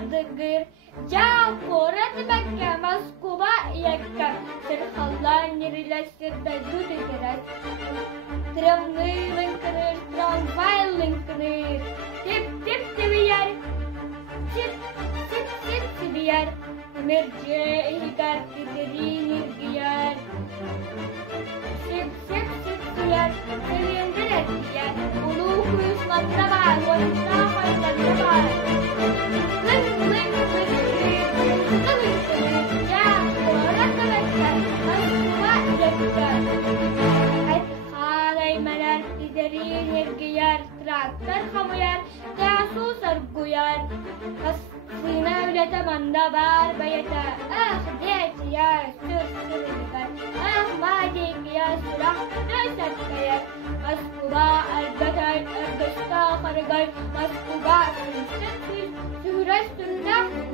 الضجير جاء قرة مكة مسكوبة يكا سرخلان نريلسر تجود كرات ترمنيلن كنير ترمفايلن كنير تip tip تبيار tip tip tip تبيار مرجعه كارتدرين الجيار sip sip sip تبيار سليندر تبيار ولوك يسمى طبعا والنافع طبعا terhamuyar, teasu sarguyar, hasina bilete manda bar bayeta, diyet ya sürüsürüler, madik ya surah nesat kayar, maskuba albatay erdesta kargay, maskuba sürüsürüz, sürüsürüz,